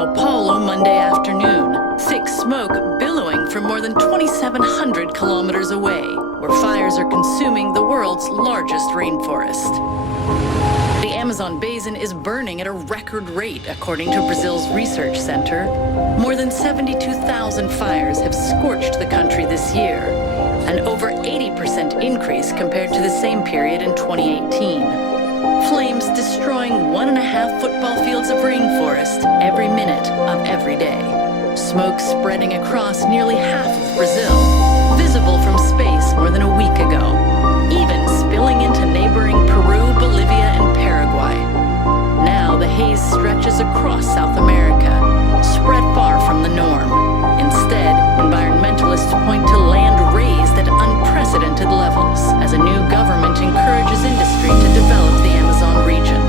Sao Paulo Monday afternoon. Thick smoke billowing from more than 2,700 kilometers away, where fires are consuming the world's largest rainforest. The Amazon basin is burning at a record rate, according to Brazil's research center. More than 72,000 fires have scorched the country this year, an over 80% increase compared to the same period in 2018. Flames destroying 1.5 football fields of rainforest every minute of every day. Smoke spreading across nearly half of Brazil, visible from space more than a week ago, even spilling into neighboring Peru, Bolivia, and Paraguay. Now the haze stretches across South America, spread far from the norm. Instead, environmentalists point to land raised at unprecedented levels as a new government encourages industry to develop the Amazon region.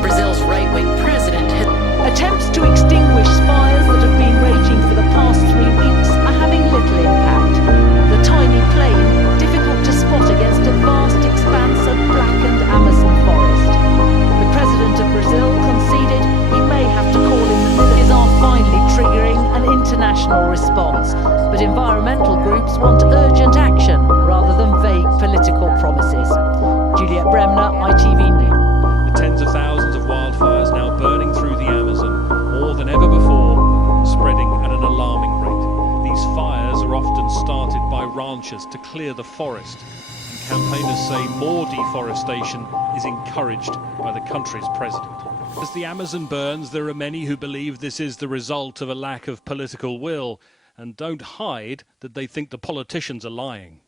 Brazil's right-wing president has... Attempts to extinguish fires that have been raging for the past 3 weeks are having little impact. The tiny plain, difficult to spot against a vast expanse of blackened Amazon forest. The president of Brazil conceded he may have to call in the military are finally triggering an international response, but environmental groups want urgent action rather than vague political promises. Juliet Bremner, ITV News. The tens of thousands of wildfires now burning through the Amazon, more than ever before, spreading at an alarming rate. These fires are often started by ranchers to clear the forest, and campaigners say more deforestation is encouraged by the country's president. As the Amazon burns, there are many who believe this is the result of a lack of political will, and don't hide that they think the politicians are lying.